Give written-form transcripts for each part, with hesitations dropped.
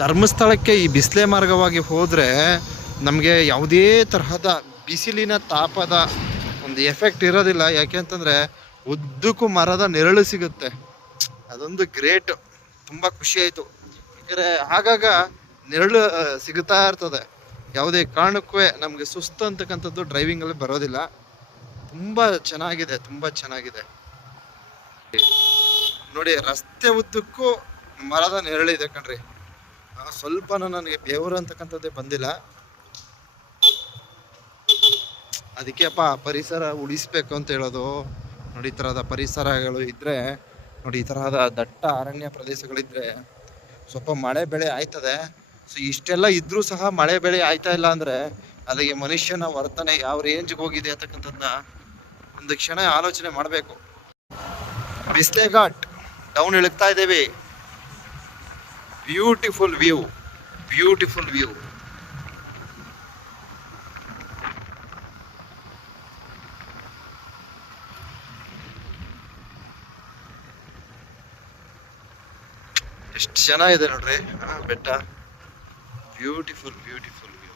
ಧರ್ಮಸ್ಥಳಕ್ಕೆ ಈ ಬಿಸಿಲೆ ಮಾರ್ಗವಾಗಿ ಹೋದರೆ ನಮಗೆ ಯಾವುದೇ ತರಹದ ಬಿಸಿಲಿನ ತಾಪದ ಒಂದು ಎಫೆಕ್ಟ್ ಇರೋದಿಲ್ಲ. ಯಾಕೆ ಅಂತಂದರೆ ಉದ್ದಕ್ಕೂ ಮರದ ನೆರಳು ಸಿಗುತ್ತೆ. ಅದೊಂದು ಗ್ರೇಟ್. ತುಂಬ ಖುಷಿ ಆಯಿತು. ಯಾಕಂದರೆ ಆಗಾಗ ನೆರಳು ಸಿಗುತ್ತಾ ಇರ್ತದೆ. ಯಾವುದೇ ಕಾರಣಕ್ಕೂ ನಮಗೆ ಸುಸ್ತು ಅಂತಕ್ಕಂಥದ್ದು ಡ್ರೈವಿಂಗಲ್ಲಿ ಬರೋದಿಲ್ಲ. ತುಂಬ ಚೆನ್ನಾಗಿದೆ, ತುಂಬ ಚೆನ್ನಾಗಿದೆ ನೋಡಿ. ರಸ್ತೆ ಉದ್ದಕ್ಕೂ ಮರದ ನೆರಳಿದೆ ಕಣ್ರಿ. ಸ್ವಲ್ಪನೂ ನನಗೆ ಬೆವರು ಅಂತಕ್ಕಂಥದ್ದೇ ಬಂದಿಲ್ಲ. ಅದಕ್ಕೆಪ್ಪ ಪರಿಸರ ಉಳಿಸ್ಬೇಕು ಅಂತ ಹೇಳೋದು. ನೋಡಿ, ಈ ಥರದ ಪರಿಸರಗಳು ಇದ್ದರೆ, ನೋಡಿ ಈ ತರಹದ ದಟ್ಟ ಅರಣ್ಯ ಪ್ರದೇಶಗಳಿದ್ರೆ ಸ್ವಲ್ಪ ಮಳೆ ಬೆಳೆ ಆಯ್ತದೆ. ಸೊ ಇಷ್ಟೆಲ್ಲ ಇದ್ರೂ ಸಹ ಮಳೆ ಬೆಳೆ ಆಯ್ತಾ ಇಲ್ಲ ಅಂದರೆ ಅಲ್ಲಿಗೆ ಮನುಷ್ಯನ ವರ್ತನೆ ಯಾವ ರೇಂಜ್ಗೆ ಹೋಗಿದೆ ಅಂತಕ್ಕಂಥದ್ದನ್ನ ಒಂದು ಕ್ಷಣ ಆಲೋಚನೆ ಮಾಡಬೇಕು. ಬಿಸ್ಲೆ ಘಾಟ್ ಡೌನ್ ಇಳಿಗ್ತಾ ಇದ್ದೇವೆ. Beautiful view, beautiful view. ಎಷ್ಟು ಚೆನ್ನಾಗಿದೆ ನೋಡ್ರಿ ಬೆಟ್ಟ. Beautiful, beautiful view.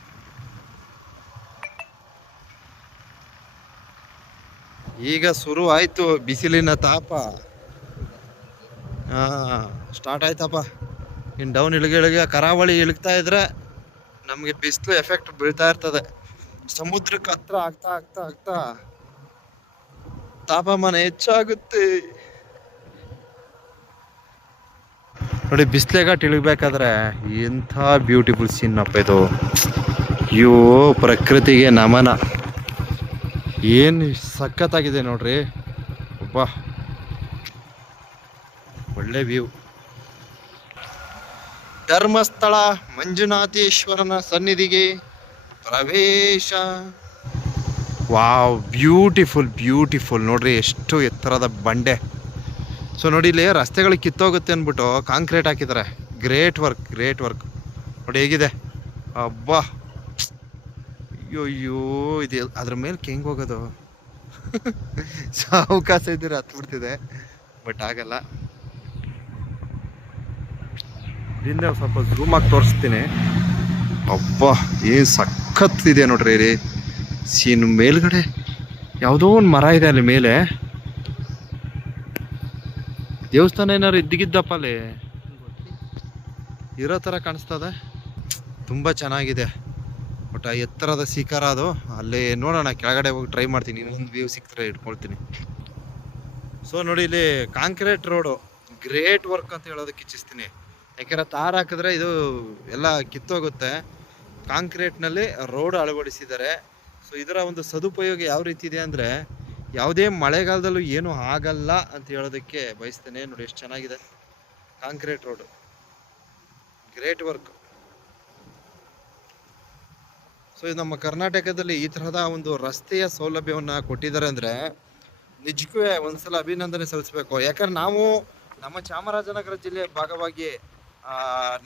ಈಗ ಶುರು ಆಯ್ತು ಬಿಸಿಲಿನ ತಾಪ. ಸ್ಟಾರ್ಟ್ ಆಯ್ತಪ್ಪ. ಇನ್ನು ಡೌನ್ ಇಳಿಗೆ ಕರಾವಳಿ ಇಳಿಗ್ತಾ ಇದ್ರೆ ನಮಗೆ ಬಿಸಿಲು ಎಫೆಕ್ಟ್ ಬೀಳ್ತಾ ಇರ್ತದೆ. ಸಮುದ್ರಕ್ಕೆ ಹತ್ರ ಆಗ್ತಾ ಆಗ್ತಾ ಆಗ್ತಾ ತಾಪಮಾನ ಹೆಚ್ಚಾಗುತ್ತೆ. ನೋಡಿ, ಬಿಸಿಲೆ ಘಾಟ್ ಇಳಿಬೇಕಾದ್ರೆ ಎಂಥ ಬ್ಯೂಟಿಫುಲ್ ಸೀನ್ ಅಪ್ಪ ಇದು. ಅಯ್ಯೋ, ಪ್ರಕೃತಿಗೆ ನಮನ. ಏನು ಸಖತ್ತಾಗಿದೆ ನೋಡ್ರಿ. ಒಬ್ಬ ಒಳ್ಳೆ ವ್ಯೂ. ಧರ್ಮಸ್ಥಳ ಮಂಜುನಾಥೇಶ್ವರನ ಸನ್ನಿಧಿಗೆ ಪ್ರವೇಶ. ವಾವ್, ಬ್ಯೂಟಿಫುಲ್, ಬ್ಯೂಟಿಫುಲ್ ನೋಡ್ರಿ. ಎಷ್ಟು ಎತ್ತರದ ಬಂಡೆ. ಸೊ ನೋಡಿ, ಇಲ್ಲಿ ರಸ್ತೆಗಳು ಕಿತ್ತೋಗುತ್ತೆ ಅಂದ್ಬಿಟ್ಟು ಕಾಂಕ್ರೀಟ್ ಹಾಕಿದ್ದಾರೆ. Great work, great work. ನೋಡಿ ಹೇಗಿದೆ. ಅಬ್ಬಾ, ಅಯ್ಯೋ ಇದು ಅದ್ರ ಮೇಲೆ ಹೆಂಗೆ ಹೋಗೋದು? ಅವಕಾಶ ಇದ್ದೀರ ಹತ್ಬಿಡ್ತಿದೆ, ಬಟ್ ಆಗಲ್ಲ. ಇದರಿಂದ ಸ್ವಲ್ಪ ಝೂಮ್ ಆಗಿ ತೋರಿಸ್ತೀನಿ. ಅಬ್ಬಾ, ಏನು ಸಖತ್ತಿದೆ ನೋಡ್ರಿ ಇಲ್ಲಿ ಸೀನ್. ಮೇಲ್ಗಡೆ ಯಾವುದೋ ಒಂದು ಮರ ಇದೆ ಅಲ್ಲಿ ಮೇಲೆ. ದೇವಸ್ಥಾನ ಏನಾದ್ರು ಇದ್ದಿದ್ದಪ್ಪ ಅಲ್ಲಿ ಇರೋ ಥರ ಕಾಣಿಸ್ತದೆ. ತುಂಬ ಚೆನ್ನಾಗಿದೆ. ಬಟ್ ಎತ್ತರದ ಶಿಖರ ಅದು. ಅಲ್ಲಿ ನೋಡೋಣ, ಕೆಳಗಡೆ ಹೋಗಿ ಟ್ರೈ ಮಾಡ್ತೀನಿ. ಇನ್ನೊಂದು ವ್ಯೂ ಸಿಕ್ತರೆ ಇಟ್ಕೊಳ್ತೀನಿ. ಸೊ ನೋಡಿ, ಇಲ್ಲಿ ಕಾಂಕ್ರೀಟ್ ರೋಡು ಗ್ರೇಟ್ ವರ್ಕ್ ಅಂತ ಹೇಳೋದಕ್ಕೆ ಇಚ್ಛಿಸ್ತೀನಿ. ಯಾಕೆಂದರೆ ತಾರ್ ಹಾಕಿದ್ರೆ ಇದು ಎಲ್ಲ ಕಿತ್ತೋಗುತ್ತೆ. ಕಾಂಕ್ರೀಟ್ನಲ್ಲಿ ರೋಡ್ ಅಳವಡಿಸಿದ್ದಾರೆ. ಸೊ ಇದರ ಒಂದು ಸದುಪಯೋಗ ಯಾವ ರೀತಿ ಇದೆ ಅಂದರೆ, ಯಾವುದೇ ಮಳೆಗಾಲದಲ್ಲೂ ಏನೂ ಆಗಲ್ಲ ಅಂತ ಹೇಳೋದಕ್ಕೆ ಬಯಸ್ತೇನೆ. ನೋಡಿ ಎಷ್ಟು ಚೆನ್ನಾಗಿದೆ concrete road. Great work. So ಇದು ನಮ್ಮ ಕರ್ನಾಟಕದಲ್ಲಿ ಈ ತರಹದ ಒಂದು ರಸ್ತೆಯ ಸೌಲಭ್ಯವನ್ನು ಕೊಟ್ಟಿದ್ದಾರೆ ಅಂದರೆ ನಿಜಕ್ಕೂ ಒಂದ್ಸಲ ಅಭಿನಂದನೆ ಸಲ್ಲಿಸಬೇಕು. ಯಾಕಂದ್ರೆ ನಾವು ನಮ್ಮ ಚಾಮರಾಜನಗರ ಜಿಲ್ಲೆಯ ಭಾಗವಾಗಿ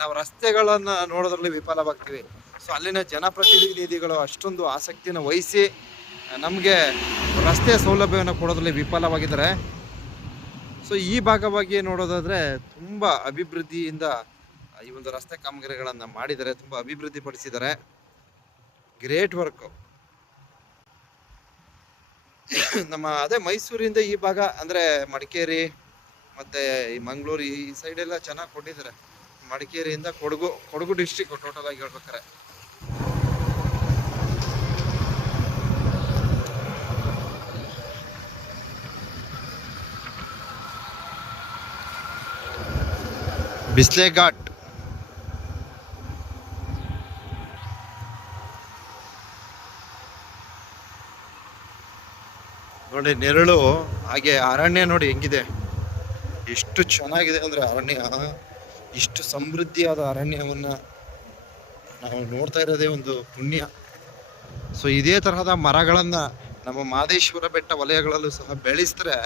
ನಾವು ರಸ್ತೆಗಳನ್ನು ನೋಡೋದ್ರಲ್ಲಿ ವಿಫಲವಾಗ್ತೀವಿ. ಸೊ ಅಲ್ಲಿನ ಜನಪ್ರತಿನಿಧಿಗಳು ಅಷ್ಟೊಂದು ಆಸಕ್ತಿಯನ್ನು ವಹಿಸಿ ನಮಗೆ ರಸ್ತೆಯ ಸೌಲಭ್ಯವನ್ನು ಕೊಡೋದ್ರಲ್ಲಿ ವಿಫಲವಾಗಿದ್ದಾರೆ. ಸೊ ಈ ಭಾಗವಾಗಿ ನೋಡೋದಾದರೆ ತುಂಬ ಅಭಿವೃದ್ಧಿಯಿಂದ ಈ ಒಂದು ರಸ್ತೆ ಕಾಮಗಾರಿಗಳನ್ನು ಮಾಡಿದ್ದಾರೆ. ತುಂಬ ಅಭಿವೃದ್ಧಿ ಪಡಿಸಿದ್ದಾರೆ. Great work. ನಮ್ಮ ಅದೇ ಮೈಸೂರಿಂದ ಈ ಭಾಗ ಅಂದರೆ ಮಡಿಕೇರಿ ಮತ್ತು ಈ ಮಂಗಳೂರು ಈ ಸೈಡೆಲ್ಲ ಚೆನ್ನಾಗಿ ಕೊಟ್ಟಿದ್ದಾರೆ. ಮಡಿಕೇರಿಯಿಂದ ಕೊಡಗು ಡಿಸ್ಟ್ರಿಕ್ಟ್ ಟೋಟಲ್ ಆಗಿ ಹೇಳ್ಬೇಕಾರೆ. ಬಿಸ್ಲೆ ಘಾಟ್ ನೋಡಿ, ನೆರಳು. ಹಾಗೆ ಅರಣ್ಯ ನೋಡಿ ಹೆಂಗಿದೆ, ಎಷ್ಟು ಚೆನ್ನಾಗಿದೆ ಅಂದರೆ ಅರಣ್ಯ. ಇಷ್ಟು ಸಮೃದ್ಧಿಯಾದ ಅರಣ್ಯವನ್ನು ನಾವು ನೋಡ್ತಾ ಇರೋದೇ ಒಂದು ಪುಣ್ಯ. ಸೊ ಇದೇ ತರಹದ ಮರಗಳನ್ನು ನಮ್ಮ ಮಹದೇಶ್ವರ ಬೆಟ್ಟ ವಲಯಗಳಲ್ಲೂ ಸಹ ಬೆಳೆಸಿದ್ರೆ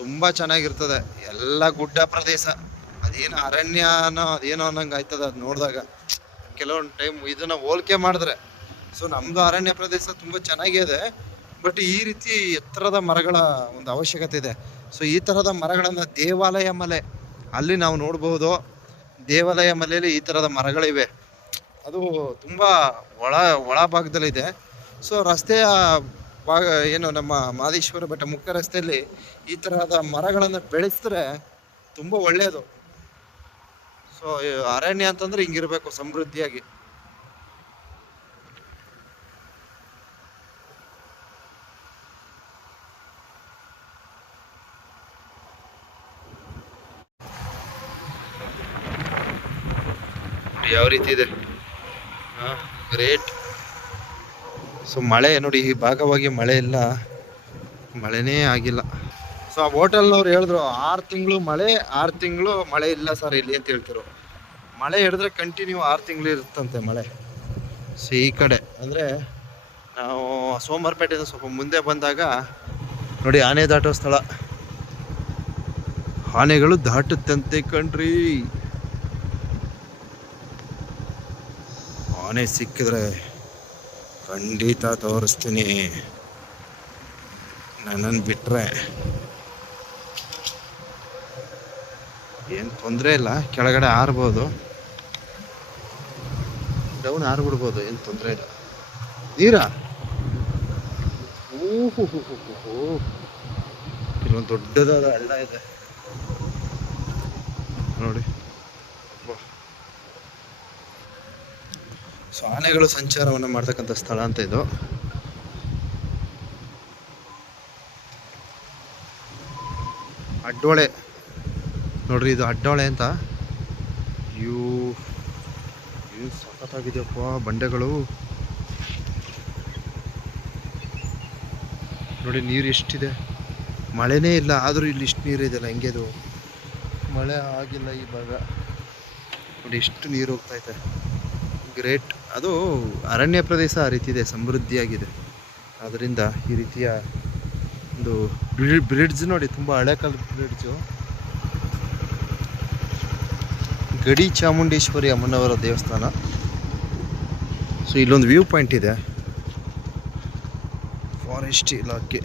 ತುಂಬ ಚೆನ್ನಾಗಿರ್ತದೆ. ಎಲ್ಲ ಗುಡ್ಡ ಪ್ರದೇಶ, ಅದೇನು ಅರಣ್ಯನೋ ಅದೇನೋ ಅನ್ನಂಗೆ ಆಯ್ತದ ಅದು ನೋಡಿದಾಗ. ಕೆಲವೊಂದು ಟೈಮ್ ಇದನ್ನು ಹೋಲಿಕೆ ಮಾಡಿದ್ರೆ ಸೊ ನಮ್ಮದು ಅರಣ್ಯ ಪ್ರದೇಶ ತುಂಬ ಚೆನ್ನಾಗಿದೆ. ಬಟ್ ಈ ರೀತಿ ಎತ್ತರದ ಮರಗಳ ಒಂದು ಅವಶ್ಯಕತೆ ಇದೆ. ಸೊ ಈ ಥರದ ಮರಗಳನ್ನು ದೇವಾಲಯ ಮಲೆ ಅಲ್ಲಿ ನಾವು ನೋಡ್ಬೋದು. ದೇವಾಲಯ ಮನೆಯಲ್ಲಿ ಈ ತರದ ಮರಗಳಿವೆ. ಅದು ತುಂಬಾ ಒಳ ಒಳ ಭಾಗದಲ್ಲಿದೆ. ಸೊ ರಸ್ತೆಯ ಭಾಗ ಏನು ನಮ್ಮ ಮಾದೇಶ್ವರ ಬೆಟ್ಟ ಮುಖ್ಯ ರಸ್ತೆಯಲ್ಲಿ ಈ ತರಹದ ಮರಗಳನ್ನು ಬೆಳೆಸಿದ್ರೆ ತುಂಬಾ ಒಳ್ಳೆಯದು. ಸೊ ಅರಣ್ಯ ಅಂತಂದ್ರೆ ಹಿಂಗಿರ್ಬೇಕು, ಸಮೃದ್ಧಿಯಾಗಿ. ಯಾವ ರೀತಿ ಇದೆ, ಗ್ರೇಟ್. ಸೊ ಮಳೆ ನೋಡಿ, ಈ ಭಾಗವಾಗಿ ಮಳೆ ಇಲ್ಲ, ಮಳೆನೇ ಆಗಿಲ್ಲ. ಸೊ ಆ ಹೋಟೆಲ್ನವ್ರು ಹೇಳಿದ್ರು 6 ತಿಂಗಳು ಮಳೆ, 6 ತಿಂಗಳು ಮಳೆ ಇಲ್ಲ ಸರ್ ಇಲ್ಲಿ ಅಂತ ಹೇಳ್ತಿರು. ಮಳೆ ಹಿಡಿದ್ರೆ ಕಂಟಿನ್ಯೂ 6 ತಿಂಗಳು ಇರುತ್ತಂತೆ ಮಳೆ. ಸೊ ಈ ಕಡೆ ಅಂದರೆ ನಾವು ಸೋಮವಾರಪೇಟೆಯಿಂದ ಸ್ವಲ್ಪ ಮುಂದೆ ಬಂದಾಗ ನೋಡಿ ಆನೆ ದಾಟೋ ಸ್ಥಳ. ಆನೆಗಳು ದಾಟುತ್ತಂತೆ ಕಣ್ರಿ. ಆನೆ ಸಿಕ್ಕಿದ್ರೆ ಖಂಡಿತ ತೋರಿಸ್ತೀನಿ, ನನ್ನನ್ನು ಬಿಟ್ರೆ ಏನು ತೊಂದರೆ ಇಲ್ಲ. ಕೆಳಗಡೆ ಆರ್ಬೋದು, ಡೌನ್ ಆರ್ಬಿಡ್ಬೋದು, ಏನು ತೊಂದರೆ ಇಲ್ಲ. ನೀರಾ ಇಲ್ಲೊಂದು ದೊಡ್ಡದಾದ ಹಳ್ಳ ಇದೆ ನೋಡಿ. ಸೊ ಆನೆಗಳು ಸಂಚಾರವನ್ನು ಮಾಡ್ತಕ್ಕಂಥ ಸ್ಥಳ ಅಂತ ಇದು. ಅಡ್ಡೋಳೆ ನೋಡ್ರಿ, ಇದು ಅಡ್ಡೋಳೆ ಅಂತ. ಏನು ಸಖತ್ತಾಗಿದೆಯಪ್ಪ ಬಂಡೆಗಳು ನೋಡಿ. ನೀರು ಎಷ್ಟಿದೆ, ಮಳೆನೇ ಇಲ್ಲ ಆದರೂ ಇಲ್ಲಿ ಇಷ್ಟು ನೀರು ಇದೆಯಲ್ಲ, ಹೆಂಗೆದು ಮಳೆ ಆಗಿಲ್ಲ ಈ ಭಾಗ ನೋಡಿ, ಎಷ್ಟು ನೀರು ಹೋಗ್ತೈತೆ. ಗ್ರೇಟ್. ಅದು ಅರಣ್ಯ ಪ್ರದೇಶ ಆ ರೀತಿ ಇದೆ, ಸಮೃದ್ಧಿಯಾಗಿದೆ. ಅದರಿಂದ ಈ ರೀತಿಯ ಒಂದು ಬ್ರಿಡ್ಜ್ ನೋಡಿ, ತುಂಬ ಹಳೆ ಕಾಲದ ಬ್ರಿಡ್ಜು. ಗಡಿ ಚಾಮುಂಡೇಶ್ವರಿ ಅಮ್ಮನವರ ದೇವಸ್ಥಾನ. ಸೊ ಇಲ್ಲೊಂದು ವ್ಯೂ ಪಾಯಿಂಟ್ ಇದೆ, ಫಾರೆಸ್ಟ್ ಇಲಾಖೆ.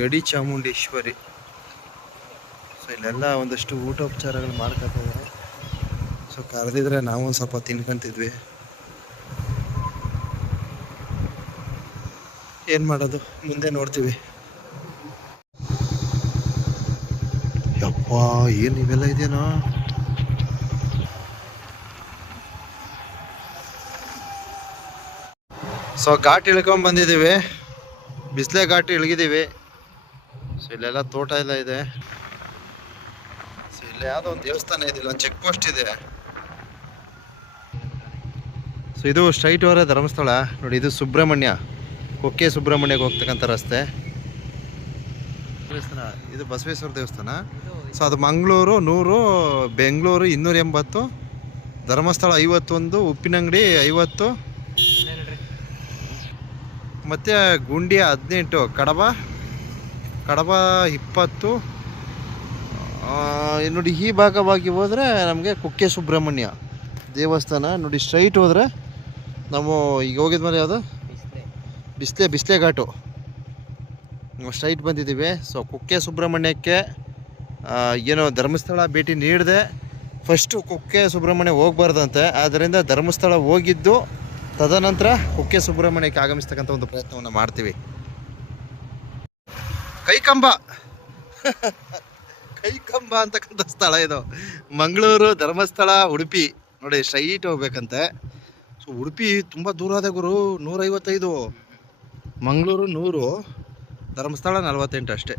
ಗಡಿ ಚಾಮುಂಡೇಶ್ವರಿ. ಸೊ ಇಲ್ಲೆಲ್ಲ ಒಂದಷ್ಟು ಊಟೋಪಚಾರಗಳು ಮಾಡ್ಕೊತಿದ್ದಾರೆ. ಸೊ ಕರೆದಿದ್ರೆ ನಾವು ಒಂದು ಸ್ವಲ್ಪ ತಿನ್ಕೊಂತಿದ್ವಿ. ಏನು ಮಾಡೋದು, ಮುಂದೆ ನೋಡ್ತೀವಿ. ಯಪ್ಪ ಏನು ಇವೆಲ್ಲ ಇದೆಯಾ. ಸೊ ಘಾಟ್ ಇಳ್ಕೊಂಡ್ ಬಂದಿದ್ದೀವಿ, ಬಿಸ್ಲೆ ಘಾಟ್ ಇಳ್ಗಿದ್ದೀವಿ. ಸೊ ಇಲ್ಲೆಲ್ಲ ತೋಟ ಎಲ್ಲ ಇದೆ. ಸೊ ಇಲ್ಲಿ ಯಾವುದೋ ಒಂದು ದೇವಸ್ಥಾನ ಇದೆ, ಒಂದು ಚೆಕ್ ಪೋಸ್ಟ್ ಇದೆ. ಸೊ ಇದು ಸ್ಟ್ರೈಟ್ ಹೋದ್ರೆ ಧರ್ಮಸ್ಥಳ ನೋಡಿ. ಇದು ಸುಬ್ರಹ್ಮಣ್ಯ, ಕುಕ್ಕೆ ಸುಬ್ರಹ್ಮಣ್ಯಕ್ಕೆ ಹೋಗ್ತಕ್ಕಂಥ ರಸ್ತೆ. ದೇವಸ್ಥಾನ ಇದು ಬಸವೇಶ್ವರ ದೇವಸ್ಥಾನ. ಸೊ ಅದು ಮಂಗಳೂರು 100, ಬೆಂಗಳೂರು 280, ಧರ್ಮಸ್ಥಳ 51, ಉಪ್ಪಿನಂಗಡಿ 50, ಮತ್ತು ಗುಂಡಿಯ 18, ಕಡಬ 20. ನೋಡಿ ಈ ಭಾಗವಾಗಿ ಹೋದರೆ ನಮಗೆ ಕುಕ್ಕೆ ಸುಬ್ರಹ್ಮಣ್ಯ ದೇವಸ್ಥಾನ ನೋಡಿ. ಸ್ಟ್ರೈಟ್ ಹೋದರೆ ನಾವು ಈಗ ಹೋಗಿದ್ಮೇಲೆ ಯಾವುದು ಬಿಸ್ಲೆ ಘಾಟು, ನಾವು ಸ್ಟ್ರೈಟ್ ಬಂದಿದ್ದೀವಿ. ಸೊ ಕುಕ್ಕೆ ಸುಬ್ರಹ್ಮಣ್ಯಕ್ಕೆ ಏನೋ ಧರ್ಮಸ್ಥಳ ಭೇಟಿ ನೀಡದೆ ಫಸ್ಟು ಕುಕ್ಕೆ ಸುಬ್ರಹ್ಮಣ್ಯ ಹೋಗ್ಬಾರ್ದಂತೆ. ಆದ್ದರಿಂದ ಧರ್ಮಸ್ಥಳ ಹೋಗಿದ್ದು ತದನಂತರ ಕುಕ್ಕೆ ಸುಬ್ರಹ್ಮಣ್ಯಕ್ಕೆ ಆಗಮಿಸ್ತಕ್ಕಂಥ ಒಂದು ಪ್ರಯತ್ನವನ್ನು ಮಾಡ್ತೀವಿ. ಕೈಕಂಬ ಅಂತಕ್ಕಂಥ ಸ್ಥಳ ಇದು. ಮಂಗಳೂರು, ಧರ್ಮಸ್ಥಳ, ಉಡುಪಿ ನೋಡಿ ಸ್ಟ್ರೈಟ್ ಹೋಗ್ಬೇಕಂತೆ. ಸೊ ಉಡುಪಿ ತುಂಬ ದೂರ ಅದೇ ಗುರು, 155. ಮಂಗಳೂರು 100, ಧರ್ಮಸ್ಥಳ 48 ಅಷ್ಟೇ.